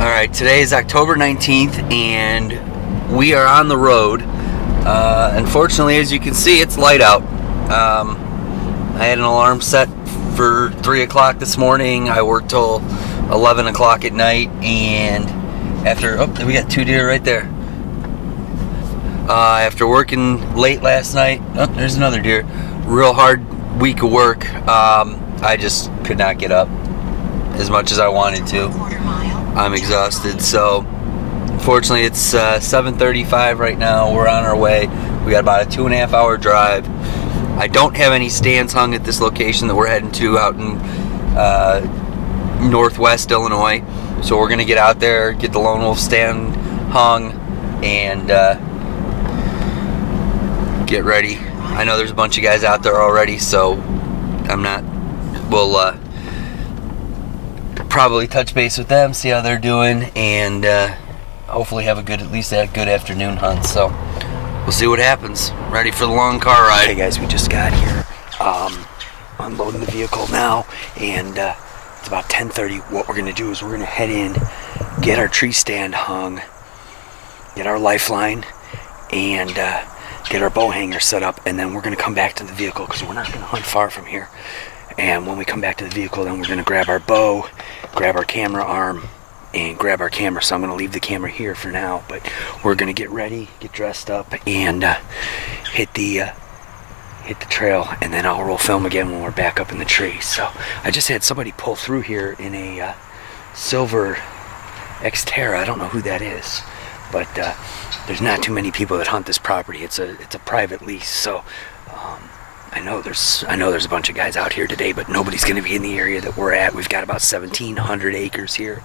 Alright, today is October 19th and we are on the road. Unfortunately, as you can see, it's light out. I had an alarm set for 3 o'clock this morning. I worked till 11 o'clock at night, and after, we got 2 deer right there. After working late last night, there's another deer. Real hard week of work. I just could not get up as much as I wanted to. I'm exhausted, so unfortunately it's 7:35 right now. We're on our way. We got about a 2.5 hour drive. I don't have any stands hung at this location that we're heading to out in northwest Illinois, so we're gonna get out there, get the lone wolf stand hung, and get ready. I know there's a bunch of guys out there already, so we'll probably touch base with them, see how they're doing, and hopefully have at least a good afternoon hunt. So we'll see what happens. Ready for the long car ride. Hey guys, we just got here. Unloading the vehicle now, and it's about 10:30. What we're gonna do is we're gonna head in, get our tree stand hung, get our lifeline, and get our bow hanger set up, and then we're gonna come back to the vehicle because we're not gonna hunt far from here. And when we come back to the vehicle, then we're gonna grab our bow, grab our camera arm, and grab our camera. So I'm gonna leave the camera here for now, but we're gonna get ready, get dressed up, and hit the trail, and then I'll roll film again when we're back up in the tree. So I just had somebody pull through here in a silver Xterra. I don't know who that is, but there's not too many people that hunt this property. It's a private lease, so I know there's a bunch of guys out here today, but nobody's going to be in the area that we're at. We've got about 1,700 acres here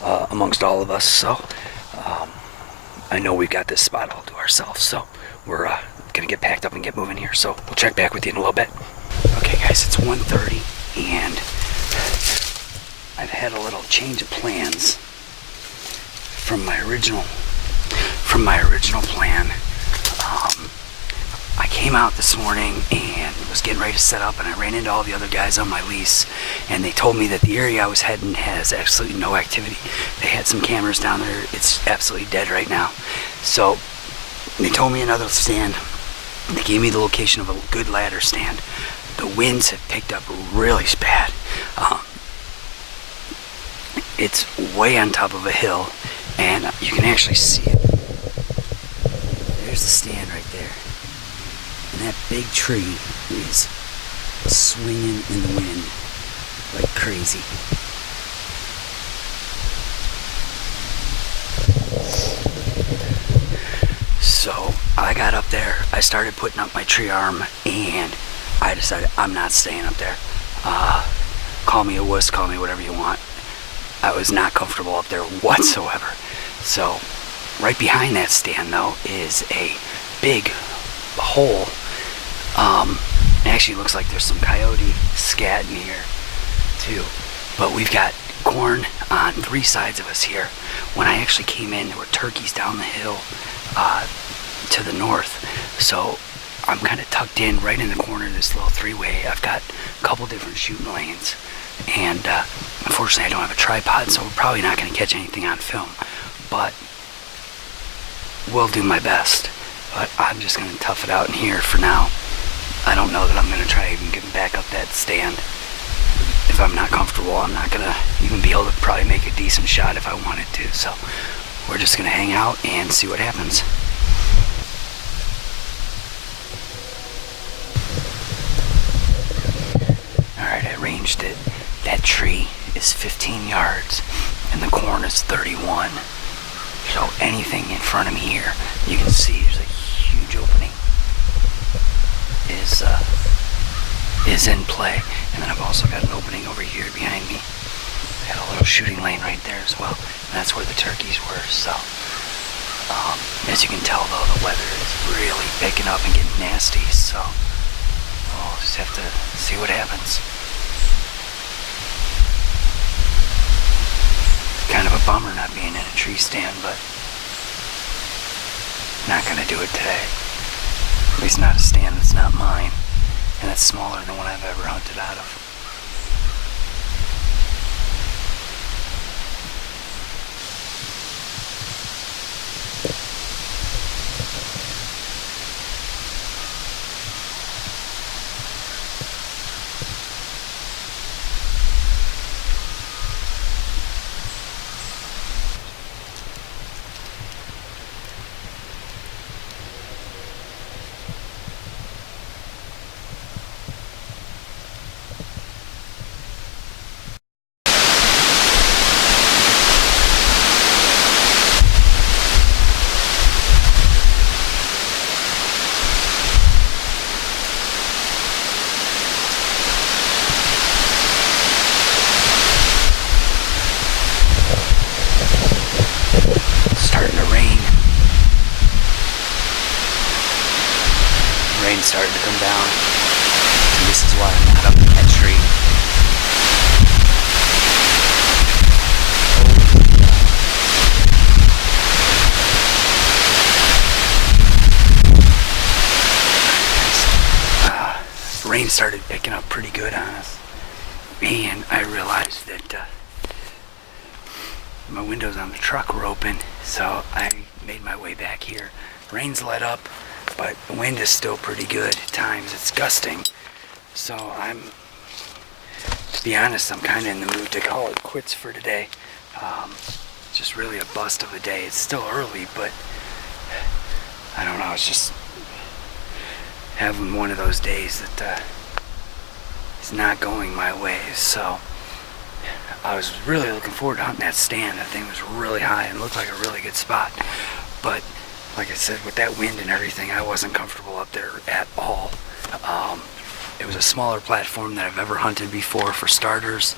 amongst all of us, so I know we've got this spot all to ourselves. So we're going to get packed up and get moving here. So we'll check back with you in a little bit. Okay, guys, it's 1:30, and I've had a little change of plans from my original plan. I came out this morning and was getting ready to set up, and I ran into all the other guys on my lease, and they told me that the area I was heading has absolutely no activity. They had some cameras down there. It's absolutely dead right now. So they told me another stand. They gave me the location of a good ladder stand. The winds have picked up really bad. It's way on top of a hill, and you can actually see it. There's the stand right there. And that big tree is swinging in the wind like crazy. So I got up there, I started putting up my tree arm, and I decided I'm not staying up there. Call me a wuss, call me whatever you want. I was not comfortable up there whatsoever. So right behind that stand, though, is a big hole. It actually looks like there's some coyote scat in here too, but we've got corn on 3 sides of us here. When I actually came in, there were turkeys down the hill to the north, so I'm kind of tucked in right in the corner of this little 3-way. I've got a couple different shooting lanes, and unfortunately I don't have a tripod, so we're probably not going to catch anything on film, but we'll do my best. But I'm just going to tough it out in here for now. I don't know that I'm going to try even getting back up that stand. If I'm not comfortable, I'm not going to even be able to probably make a decent shot if I wanted to. So we're just going to hang out and see what happens. Alright, I ranged it. That tree is 15 yards and the corn is 31. So anything in front of me here, you can see there's a huge opening is in play. And then I've also got an opening over here behind me. I got a little shooting lane right there as well. And that's where the turkeys were. So as you can tell, though, the weather is really picking up and getting nasty. So we'll just have to see what happens. Kind of a bummer not being in a tree stand, but not gonna do it today. At least not a stand that's not mine, and that's smaller than one I've ever hunted out of. started picking up pretty good on us. And I realized that my windows on the truck were open, so I made my way back here. Rain's let up, but the wind is still pretty good. At times it's gusting. So to be honest, I'm kind of in the mood to call it quits for today. Just really a bust of a day. It's still early, but I don't know, it's just having one of those days that is not going my way. So I was really looking forward to hunting that stand. That thing was really high and looked like a really good spot. But like I said, with that wind and everything, I wasn't comfortable up there at all. It was a smaller platform that I've ever hunted before for starters,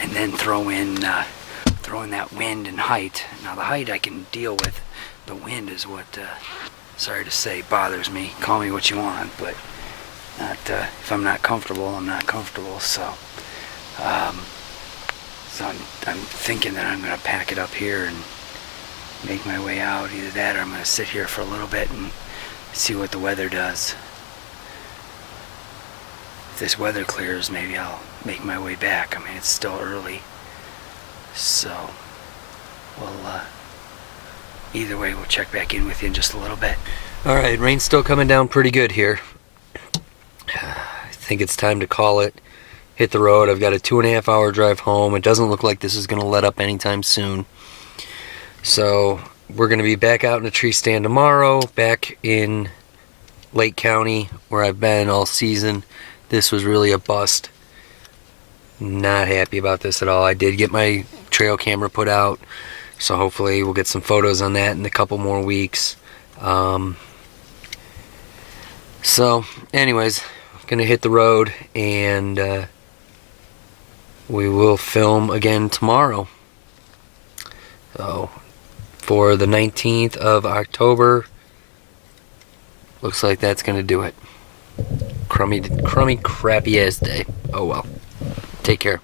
and then throw in that wind and height. Now the height I can deal with. The wind is what, sorry to say, bothers me. Call me what you want, but not if I'm not comfortable, I'm not comfortable. So, I'm thinking that I'm going to pack it up here and make my way out. Either that or I'm going to sit here for a little bit and see what the weather does. If this weather clears, maybe I'll make my way back. I mean, it's still early. So, either way, we'll check back in with you in just a little bit. Alright, rain's still coming down pretty good here. I think it's time to call it. Hit the road. I've got a 2.5 hour drive home. It doesn't look like this is going to let up anytime soon. So, we're going to be back out in the tree stand tomorrow, back in Lake County, where I've been all season. This was really a bust. Not happy about this at all. I did get my trail camera put out, so hopefully we'll get some photos on that in a couple more weeks. So anyways, gonna hit the road, and we will film again tomorrow. So for the 19th of October, looks like that's gonna do it. Crummy, crappy ass day. Oh well. Take care.